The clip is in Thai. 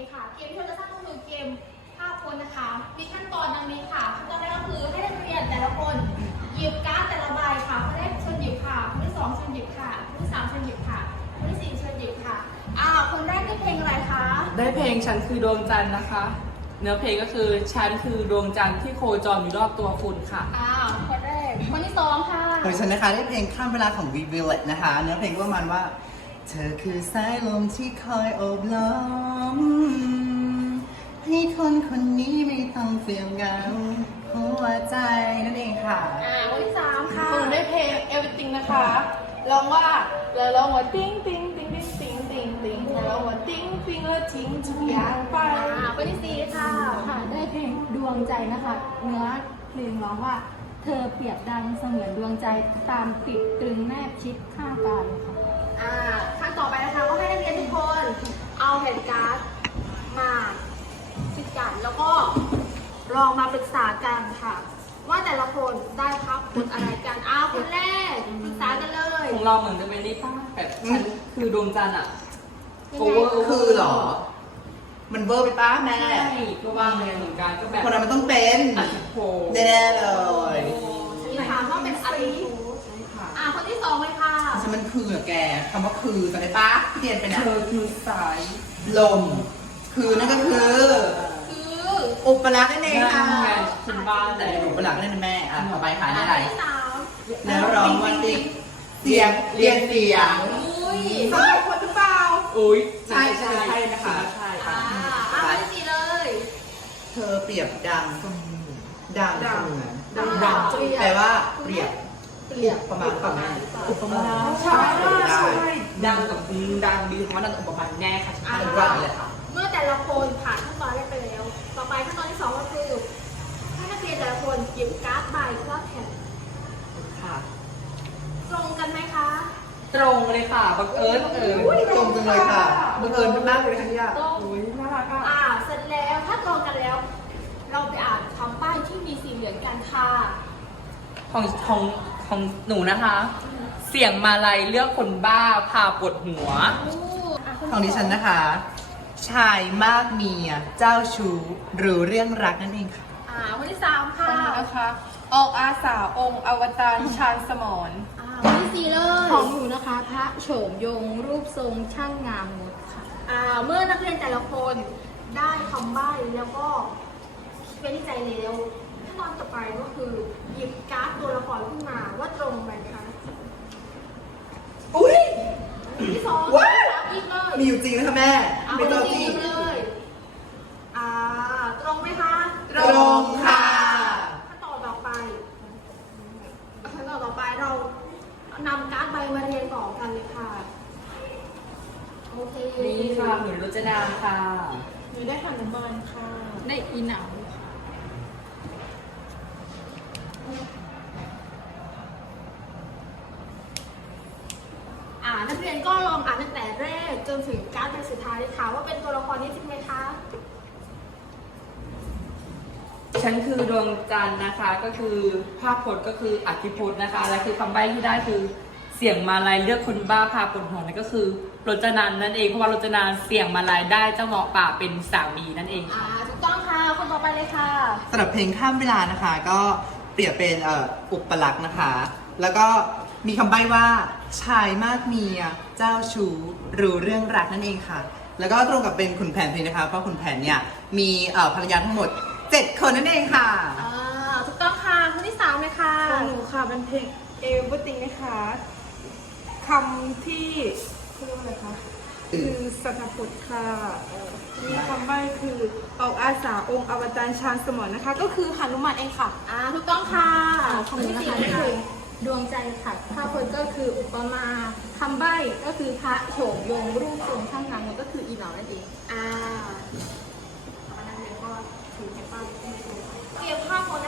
มค่ะ เกมที่เราจะสร้างก็คือเกมภาพคนนะคะ มีขั้นตอนดังนี้ค่ะขั้นตอนแรกก็คือให้นักเรียนแต่ละคนหยิบการ์ดแต่ละใบค่ะคนแรกชนหยิบค่ะคนที่สองชนหยิบค่ะคนที่สามชนหยิบค่ะคนที่สี่ชนหยิบค่ะอ่าคนแรกได้เพลงอะไรคะได้เพลงฉันคือดวงจันทร์นะคะ เนื้อเพลงก็คือฉันคือดวงจันทร์ที่โคจรอยู่รอบตัวคุณค่ะอ้าวคนแรกคนที่สองค่ะ ขอฉันนะคะได้เพลงข้ามเวลาของวีวิลเลตนะคะ เนื้อเพลงประมาณว่า เธอคือสายลมที่คอยโอบล้อม ให้คนคนนี้ไม่ต้องเสื่อมเหงาหัวใจนั่นเองค่ะ อ่าคนที่สามค่ะคนได้เพลง everything นะคะร้องว่าแล้วร้องว่าติ้งติ้งติ้งติ้งติ้งติ้งติ้งแล้วร้องว่าติ้งติ้งแล้วทิ้งทุกอย่างไปอ่าคนที่สี่ค่ะค่ะได้เพลงดวงใจนะคะ เนื้อเพลงร้องว่า เธอเปรียบดังเสมือนดวงใจตามติดตรึงแนบชิดข้างกายค่ะ อ่าขั้นต่อไปนะคะก็ให้นักเรียนทุกคนเอาแผ่นการ์ดมาคิดกันแล้วก็ลองมาปรึกษากันค่ะ ว่าแต่ละคนได้พับผลอะไรกันอ้าวคนแรกปรึกษากันเลยของเราเหมือนกันไหมนี่ป้าแบบฉันคือดวงจันทร์อะยังโอไงเวอร์คือเหรอ มันเวอร์ไปป้าแม่ ใช่ก็ว่างเลยเหมือนกันก็แบบคนนั้นมันต้องเป็นอาทิตย์โพแน่ๆเลยมีถามว่าเป็นอะไร ใช่ค่ะ อ่าคนที่ส องเลยค่ะฉันมันคือเหรอแกคำว่าคือจำได้ป้าที่เรียนเป็นเธอะอคือสายลม คือนั่นก็คือ คืออุปลักษณ์นั่นเองค่ะนั่นไงคุณบ้านแต่แต่อุปลักษณ์นั่นเป็นแม่อะต่อไปค่ะอันี่นอะไรที่สามแล้วร้องว่าติ๊กเสียงเรียนเสียงอุ้ยสำหรับคนหรือเปล่าอุ้ยใช่ใช่ใช่นะคะใช่อ่าค่ะอ่าคนที่สี่เลย เธอเปรียบดังดังเสมือนดังดังแปลว่าเปรียบ เปรียบประมาณประมาณอุปมาใช่ใช่ดังกับดังดีคำว่าดังกับอุปมาแน่ค่ะอ่าเป็นว่าเลยค่ะเมื่อแต่ละคนผ่านขั้นตอนแรกไปแล้ว ต่อไปขั้นตอนที่สองก็คือให้นักเรียนแต่ละคนหยิบการ์ดใบครอบแผ่นค่ะ ตรงกันไหมคะ ตรงเลยค่ะบังเอิญบังเอิญตรงจังเลยค่ะบังเอิญมากเลยค่ะเนี่ยตรงอุ้ยน่ารักอะอ่าเสร็จแล้วถ้าตรงกันแล้ว เราไปอ่านคำป้ายที่มีสีเหลืองกันค่ะของของ ของหนูนะคะ เสียงมาลัยเลือกคนบ้าพาปวดหัวอู้อะคของดิฉันนะคะ ชายมากเมีย เจ้าชู้หรือเรื่องรักนั่นเองค่ะอ่าคนที่สามค่ะนะคะออกอาสาองค์อวตารชาญสมรอ่าคนที่สี่เลยของหนูนะคะ พระโฉมยงรูปทรงช่างงามงดค่ะอ่าเมื่อนักเรียนแต่ละคนได้คำใบ้แล้วก็เป็นที่ใจแล้วขั้น ตอนต่อไปก็คือหยิบการ์ดตัวละครขึ้นมาว่าตรงไหมคะอุ้ย ที่สองว้าวหยิบเลยมีอยู่จริงนะคะแม่ เอาไม่คต้องนจริที่งเลยอ่าตรงไหมคะตรงค่ะ ขั้นตอนต่อไปขั้นตอนต่อไปเรานำการ์ดใบมาเรียงต่อกันเลยค่ะโอเคนี่ค่ะหนูรจนาค่ะ หนูได้ขนมบอลค่ะ ได้อีหนาวอ่านักเรียนก็ลองอ่านตั้งแต่แรก จนถึงการ์ดใบสุดท้ายเลยค่ะว่าเป็นตัวละครนี้จริงไหมคะฉันคือดวงจันทร์นะคะก็คือภาพพจน์ก็คืออธิพจน์นะคะและคือคำใบ้ที่ได้คือเสียงมาลายเลือกคนบ้าพาปวดหัวนั่นก็คือรจนันนั่นเองเพราะว่ารจนาเสียงมาลายได้เจ้าเหมาะป่าเป็นสามีนั่นเองค่ะอ่าถูกต้องค่ะคนต่อไปเลยค่ะสำหรับเพลงข้ามเวลานะคะ ก็เปรียบเป็นเอ่ออุปลักษณ์นะคะ แล้วก็ มีคำใบ้ว่า ชายมากเมีย เจ้าชู้หรือเรื่องรักนั่นเองค่ะ แล้วก็ตรงกับเป็นขุนแผนเพลงนะคะ เพราะขุนแผนเนี่ยมีเอ่อภรรยาทั้งหมด 7 คนนั่นเองค่ะ อ่าถูกต้องค่ะคนที่สามเลยค่ะ ของหนูค่ะเป็นเพลง everything นะคะคำที่เขาเรียกว่าอะไรคะคือสัตพุทธค่ะเอ่อมีคำใบ้คือออกอาสาองค์อวตารชาญสมรนะคะ ก็คือหนุมานเองค่ะอ่าถูกต้องค่ะของหนูนะคะได้เพลง ดวงใจค่ะภาพพจน์ก็คืออุปมาคำใบ้ก็คือพระโฉมยงรูปทรงช่างงามงดก็คืออีหนาวนั่นเองอ่านักเรียนก็ถือแค่ป้ายไม่ถูกเกมภาพคนนะ